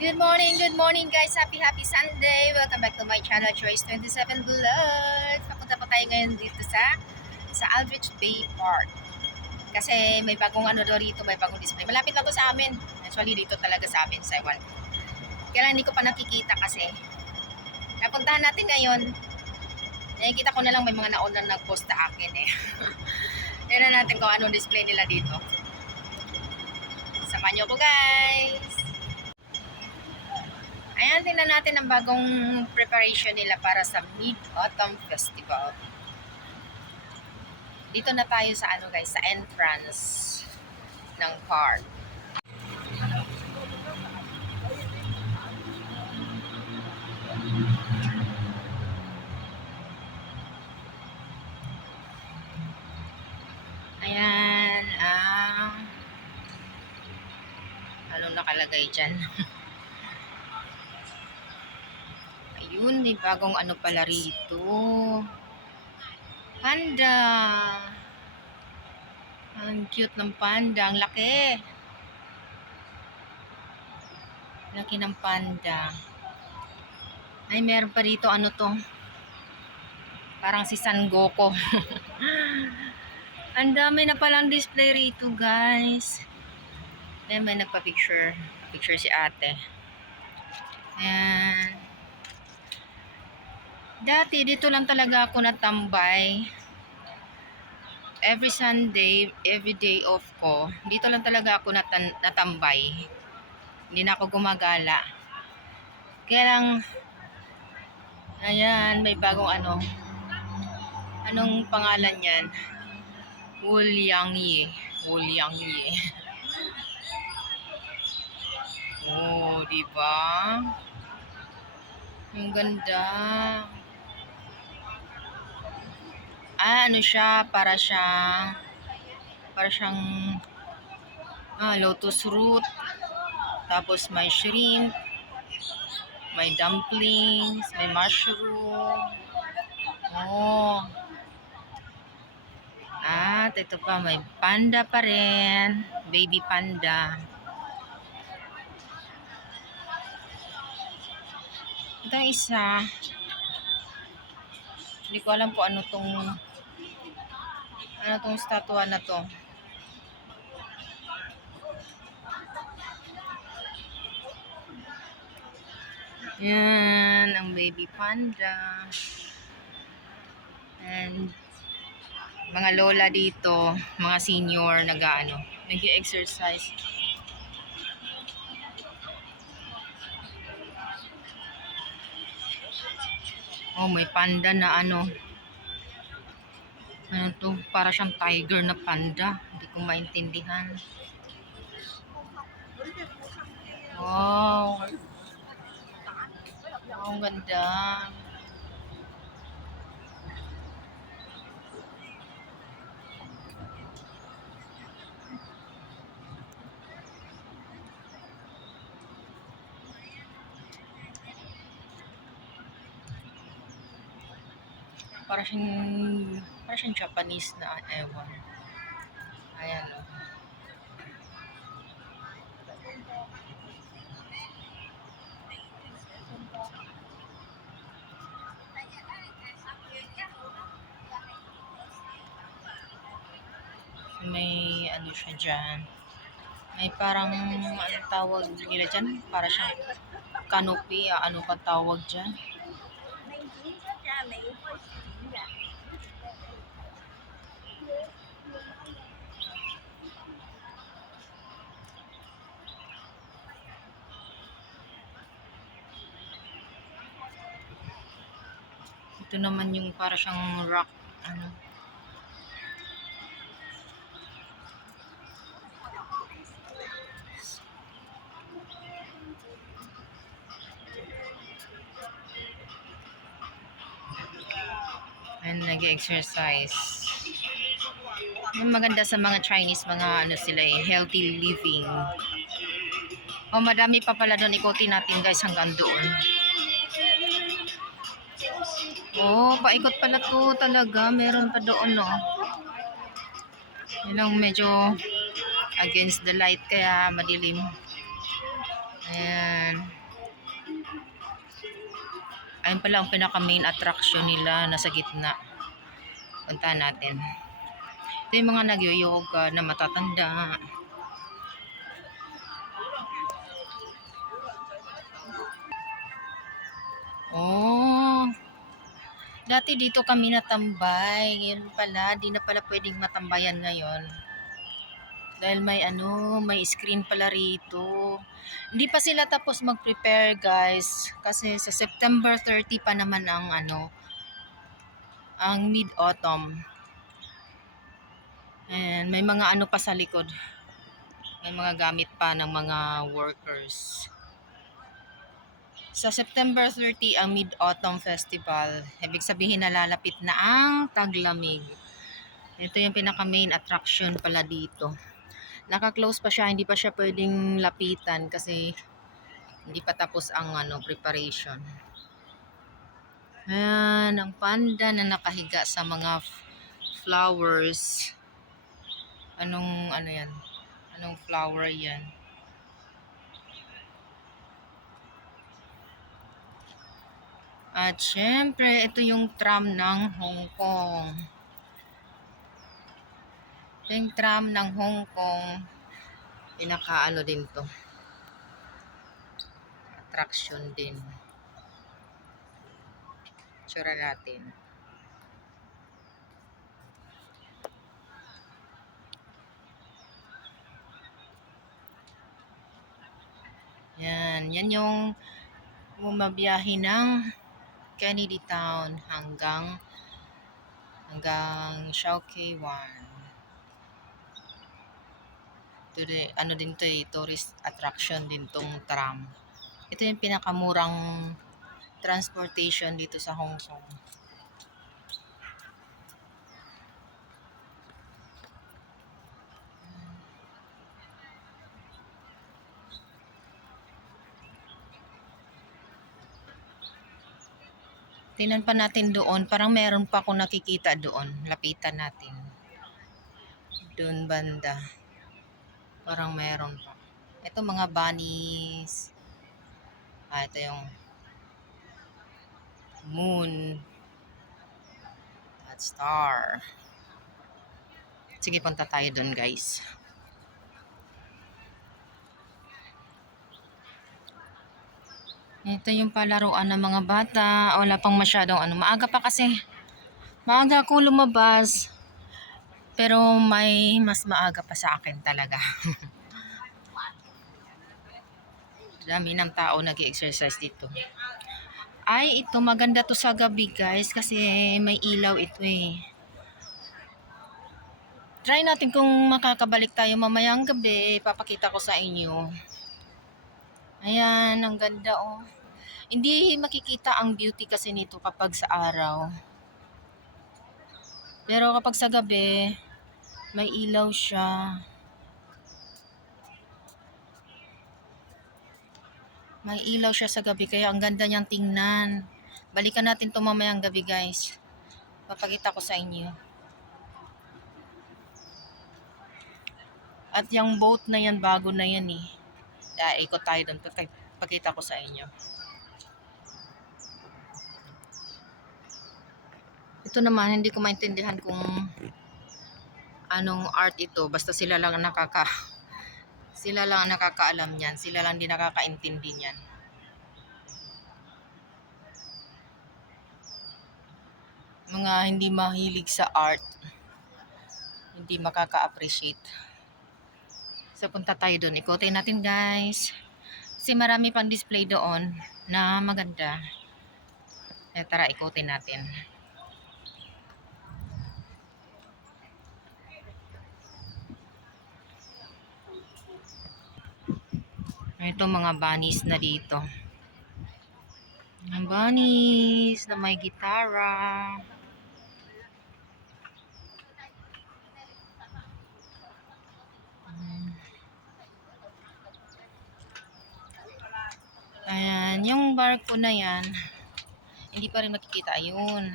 Good morning guys. Happy Sunday. Welcome back to my channel, Choice 27 Vlogs. Papunta pa tayo ngayon dito sa Aldrich Bay Park. Kasi may bagong ano daw rito, may bagong display. Malapit lang to sa amin. Actually dito talaga sa amin sa Iwan. Kaya lang hindi ko pa nakikita kasi. Napuntahan natin ngayon. Nakikita ko na lang may mga naunang nag-post sa akin eh. Tignan natin kung anong display nila dito. Samahan niyo ko guys. Ayan, tingnan natin ang bagong preparation nila para sa Mid-Autumn Festival. Dito na tayo sa ano guys, sa entrance ng park. Ayan, anong nakalagay dyan? Ayun, may bagong ano pala rito. Panda. Ang cute ng panda. Ang laki. Laki ng panda. Ay, meron pa rito. Ano to? Parang si San Goku. Ang dami na palang display rito, guys. Ayan, may nagpa-picture. Picture si ate. Ayan. Dati, dito lang talaga ako natambay. Every Sunday, every day off ko, dito lang talaga ako natambay. Hindi na ako gumagala. Kaya lang, ayan, may bagong ano. Anong pangalan yan? Wuliangye. Wuliangye. Oh, diba? Ang ganda. Ano siya, para siyang lotus root, tapos may shrimp, may dumplings, may mushroom. Oh. At ito pa, may panda pa rin, baby panda. Ito ang isa, hindi ko alam po ano tong statua na to. Yan, ang baby panda. And mga lola dito, mga senior nag-exercise. Oh, may panda na ano to, para siyang tiger na panda. Hindi ko maintindihan. Wow. Ang ganda. Para siyang Japanese na ewan. Ayan o. May ano siya dyan. May parang ano tawag nila dyan? Para siyang canopy. Ano pa tawag dyan? Ito naman yung para siyang rock. Ano. And nag-exercise. Yung maganda sa mga Chinese, mga ano sila healthy living. Oh, madami pa pala doon. Ikutin natin guys hanggang doon. Oh, paikot pala to talaga. Meron pa doon, no. Yun lang medyo against the light kaya madilim. Ayan. Ayun pala ang pinaka main attraction nila, nasa gitna. Puntahan natin. Ito yung mga nag-yoga na matatanda. Oh, dati dito kami natambay. Ngayon pala, di na pala pwedeng matambayan ngayon. Dahil may screen pala rito. Hindi pa sila tapos mag-prepare, guys. Kasi sa September 30 pa naman ang mid-autumn. And may mga pa sa likod. May mga gamit pa ng mga workers. Sa September 30 ang Mid-Autumn Festival. Ibig sabihin nalalapit na ang taglamig. Ito yung pinaka main attraction pala dito. Naka-close pa siya, hindi pa siya pwedeng lapitan kasi hindi pa tapos ang preparation. Ayan, ang panda na nakahiga sa mga flowers. Anong yan? Anong flower yan? At syempre, ito yung tram ng Hong Kong. Ito yung tram ng Hong Kong. Pinaka din to. Attraction din. Tsura natin. Yan yung bumabiyahe ng Kennedy Town hanggang Shao Kei Wan. Din to tourist attraction din tong tram. Ito yung pinakamurang transportation dito sa Hong Kong. Tingnan pa natin doon. Parang meron pa akong nakikita doon. Lapitan natin. Doon banda. Parang meron pa. Ito mga bunnies. Ito yung moon. At star. Sige, punta tayo doon, guys. Ito yung palaruan ng mga bata. Wala pang masyadong Maaga pa kasi. Maaga ako lumabas. Pero may mas maaga pa sa akin talaga. Dami ng tao nag-exercise dito. Ay, ito maganda to sa gabi, guys. Kasi may ilaw ito eh. Try natin kung makakabalik tayo mamayang gabi. Papakita ko sa inyo. Ayan, ang ganda oh. Hindi makikita ang beauty kasi nito kapag sa araw. Pero kapag sa gabi, may ilaw siya. May ilaw siya sa gabi kaya ang ganda niyang tingnan. Balikan natin ito mamayang gabi, guys. Papakita ko sa inyo. At yung boat na yan, bago na yan eh. Ikot tayo doon. Pakita ko sa inyo. Ito naman, hindi ko maintindihan kung anong art ito. Basta sila lang nakakaalam niyan. Sila lang din nakakaintindi niyan. Mga hindi mahilig sa art, hindi makaka-appreciate. So, punta tayo doon. Ikotin natin, guys. Kasi marami pang display doon na maganda. Tara, ikotin natin. Ito mga bunnies na dito. Mga bunnies na may gitara. Ayan, yung barko na yan, hindi pa rin makikita. Ayun.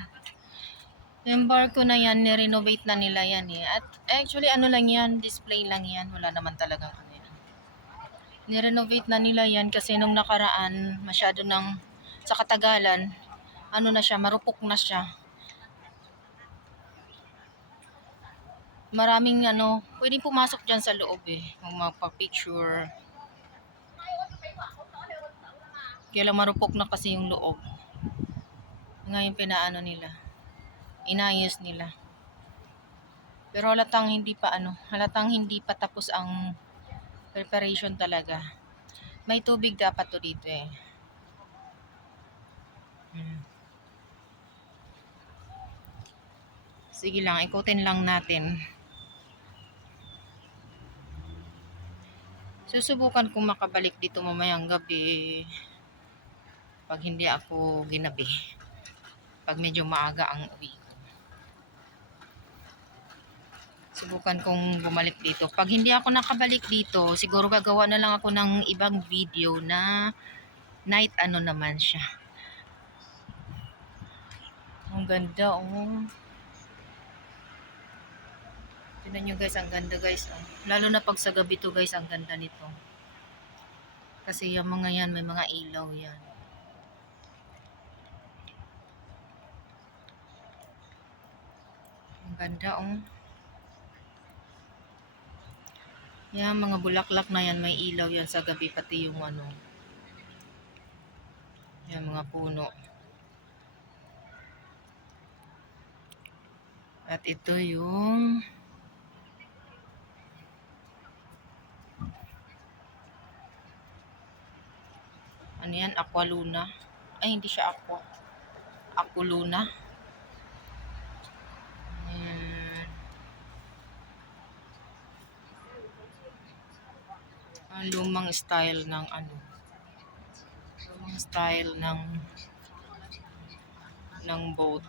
Yung barko na yan, nirenovate na nila yan eh. At actually, lang yan, display lang yan. Wala naman talagang yan. Nirenovate na nila yan kasi nung nakaraan, masyado sa katagalan, ano na siya, marupok na siya. Maraming ano, pwedeng pumasok dyan sa loob eh, kung magpa-picture. Kaya lang marupok na kasi yung loob. Ngayon pinaano nila, inayos nila. Pero halatang hindi pa tapos ang preparation talaga. May tubig dapat to dito eh. Sige lang, ikutin lang natin. Susubukan kong makabalik dito mamayang gabi. Pag hindi ako ginabi. Pag medyo maaga ang uwi ko. Subukan kong bumalik dito. Pag hindi ako nakabalik dito, siguro gagawa na lang ako ng ibang video na night ano naman siya. Ang ganda oh. Tignan nyo guys, ang ganda guys. Oh. Lalo na pag sa gabi to guys, ang ganda nito. Kasi yung mga yan, may mga ilaw yan. Ang ganda oh. Yan, mga bulaklak na yan, may ilaw yan sa gabi, pati yung ano. Yan, mga puno. At ito yung ano yan, Aqualuna. Ay, hindi siya aqua. Aqualuna. Ayan. Ang lumang style ng ano. Lumang style ng boat.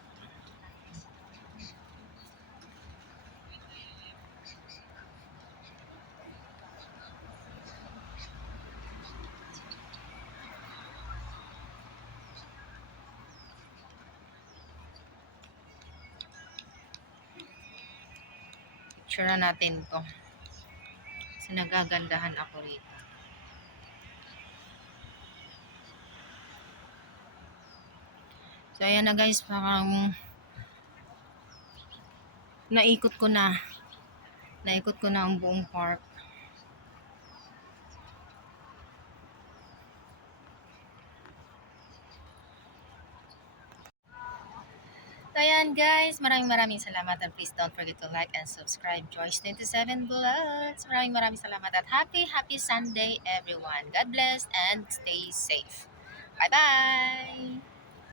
Picture na natin to. Kasi nagagandahan ako rito. So ayan na guys, parang naikot ko na ang buong park. So ayan guys, maraming salamat, and please don't forget to like and subscribe Joyce 27 Vlogs. Maraming salamat at happy Sunday everyone. God bless and stay safe. Bye bye.